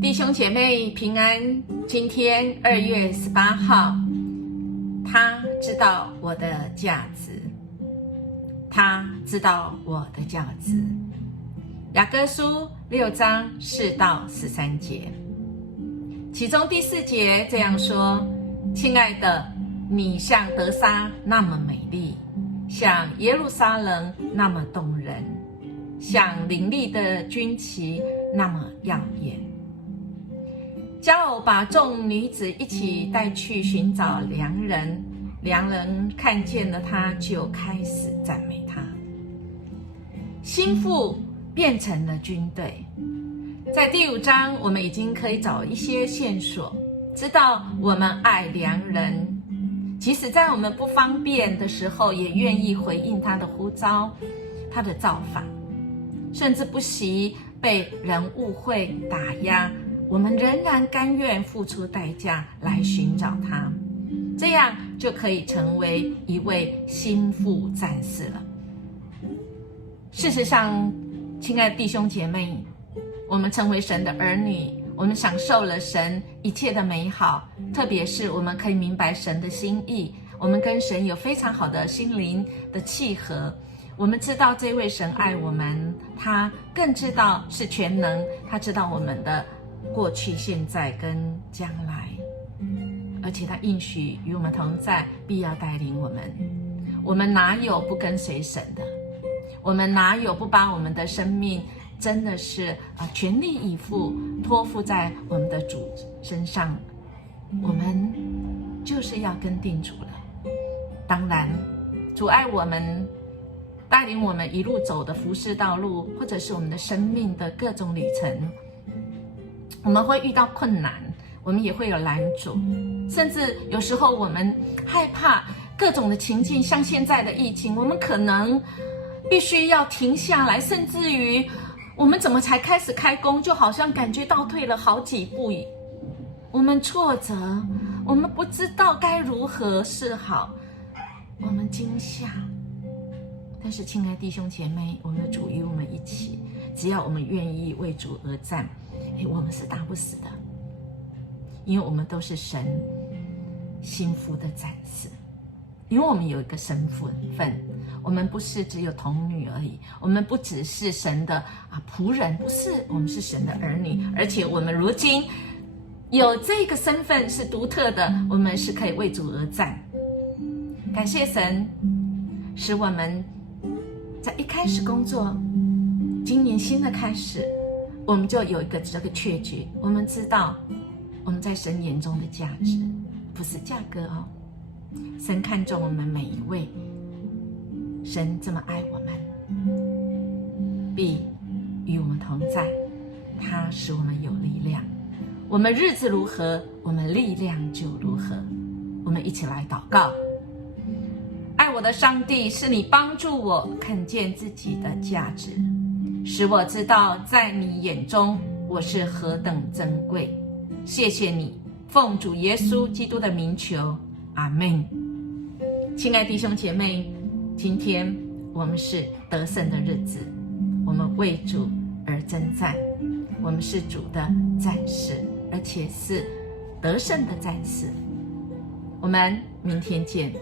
弟兄姐妹平安，今天2月18号，他知道我的价值，他知道我的价值。雅各书6章4到13节，其中第4节这样说：亲爱的，你像得撒那么美丽，像耶路撒冷那么动人，像林立的军旗那么耀眼。佳偶把众女子一起带去寻找良人，良人看见了他，就开始赞美他。心腹变成了军队。在第5章，我们已经可以找一些线索，知道我们爱良人，即使在我们不方便的时候，也愿意回应他的呼召，他的造访，甚至不惜被人误会打压，我们仍然甘愿付出代价来寻找他，这样就可以成为一位心腹战士了。事实上，亲爱的弟兄姐妹，我们成为神的儿女，我们享受了神一切的美好，特别是我们可以明白神的心意，我们跟神有非常好的心灵的契合，我们知道这位神爱我们，他更知道是全能，他知道我们的过去、现在跟将来，而且他应许与我们同在，必要带领我们。我们哪有不跟随神的？我们哪有不把我们的生命真的是全力以赴托付在我们的主身上？我们就是要跟定主了。当然，主爱我们，带领我们一路走的服事道路，或者是我们的生命的各种旅程，我们会遇到困难，我们也会有拦阻，甚至有时候我们害怕各种的情境，像现在的疫情，我们可能必须要停下来，甚至于我们怎么才开始开工，就好像感觉倒退了好几步，我们挫折，我们不知道该如何是好，我们惊吓。但是亲爱的弟兄姐妹，我们的主与我们一起，只要我们愿意为主而战，我们是打不死的，因为我们都是神心腹的战士，因为我们有一个身份，我们不是只有童女而已，我们不只是神的仆人，不是，我们是神的儿女，而且我们如今有这个身份是独特的，我们是可以为主而战。感谢神，使我们在一开始工作，今年新的开始，我们就有一个这个确据，我们知道我们在神眼中的价值，不是价格哦。神看重我们每一位，神这么爱我们，必与我们同在，他使我们有力量。我们日子如何，我们力量就如何。我们一起来祷告。爱我的上帝，是你帮助我看见自己的价值，使我知道在你眼中我是何等珍贵。谢谢你，奉主耶稣基督的名求，阿们。亲爱弟兄姐妹，今天我们是得胜的日子，我们为主而征战，我们是主的战士，而且是得胜的战士。我们明天见。